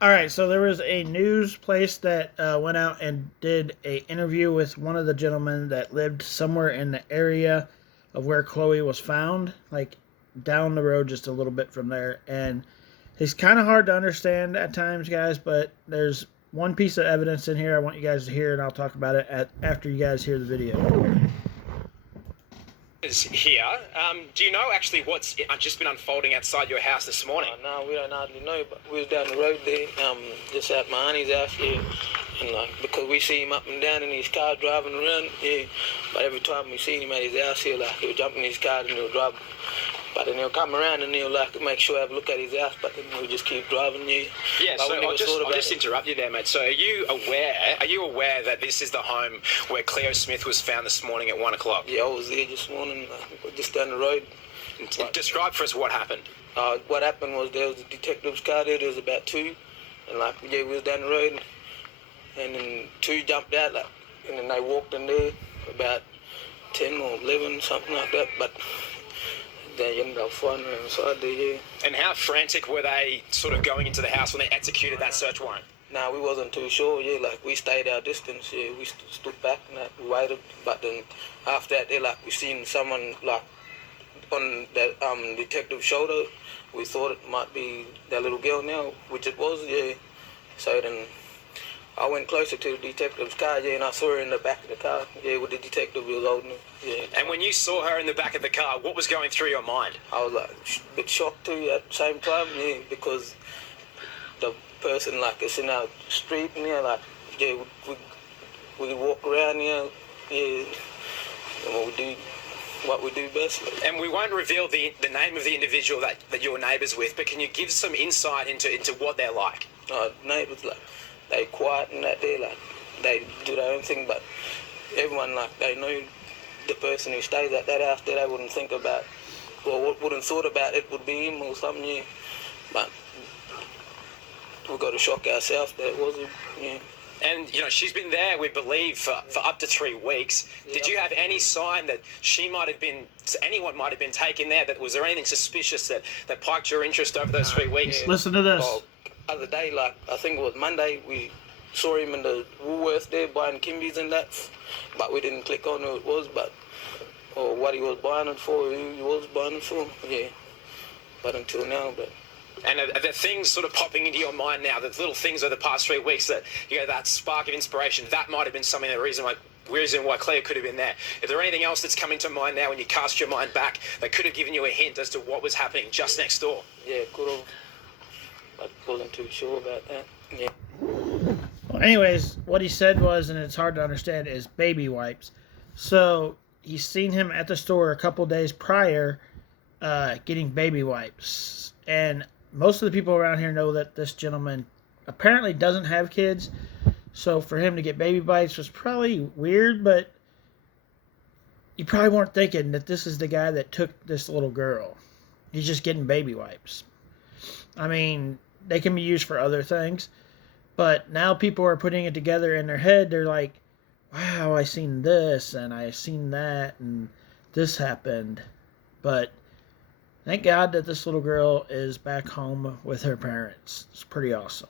All right, so there was a news place that went out and did a interview with one of the gentlemen that lived somewhere in the area of where Chloe was found, like down the road just a little bit from there. And he's kind of hard to understand at times, guys, but there's one piece of evidence in here I want you guys to hear, and I'll talk about it after you guys hear the video. Is here. Do you know actually what's just been unfolding outside your house this morning? No, we don't hardly know, but we was down the road there, just at my auntie's house, yeah. And because we see him up and down in his car driving around, yeah. But every time we see him at his house here, he'll jump in his car and he'll drive. But then he'll come around and he'll make sure I have a look at his house, but then we'll just keep driving, yeah. Yeah, so I'll just interrupt you there, mate. So are you aware that this is the home where Cleo Smith was found this morning at 1 o'clock? Yeah, I was there this morning, just down the road. Describe for us what happened. What happened was there was a detective's car there was about two, and we was down the road, and then two jumped out, and then they walked in there about 10 or 11, something like that, but they ended up finding her inside there, yeah. And how frantic were they sort of going into the house when they executed that search warrant? Nah, we wasn't too sure, yeah, we stayed our distance, yeah, we stood back and we waited, but then after that, we seen someone, on that detective's shoulder. We thought it might be that little girl now, which it was, yeah. So then I went closer to the detective's car, yeah, and I saw her in the back of the car, yeah, with the detective who was holding her, yeah. And when you saw her in the back of the car, what was going through your mind? I was a bit shocked too at the same time, yeah, because the person is in our street, and yeah, yeah, we walk around here, yeah, and what we do best. And we won't reveal the name of the individual that you're neighbours with, but can you give some insight into what they're like? Neighbours, they quiet and that they do their own thing, but everyone, they know the person who stays at that house, they wouldn't think about, or wouldn't thought about it would be him or something, yeah. But we got a shock ourselves that it was him, yeah. And, she's been there, we believe, for up to 3 weeks. Yeah. Did you have any sign that anyone might have been taken there? Was there anything suspicious that piqued your interest over those 3 weeks? Yeah. Listen to this. Well, other day, I think it was Monday, we saw him in the Woolworths there buying Kimbies and that, but we didn't click on who it was, or what he was buying it for, who he was buying it for, yeah. But until now, And are there things sort of popping into your mind now, the little things over the past 3 weeks that, that spark of inspiration, that might have been something, the reason why Cleo could have been there? Is there anything else that's coming to mind now when you cast your mind back that could have given you a hint as to what was happening just next door? Yeah, could have. But wasn't too sure about that, yeah. Well, anyways, what he said was, and it's hard to understand, is baby wipes. So he's seen him at the store a couple days prior getting baby wipes. And most of the people around here know that this gentleman apparently doesn't have kids. So for him to get baby wipes was probably weird, but you probably weren't thinking that this is the guy that took this little girl. He's just getting baby wipes. I mean, they can be used for other things, but now people are putting it together in their head. They're like, wow, I seen this and I seen that and this happened. But thank God that this little girl is back home with her parents. It's pretty awesome.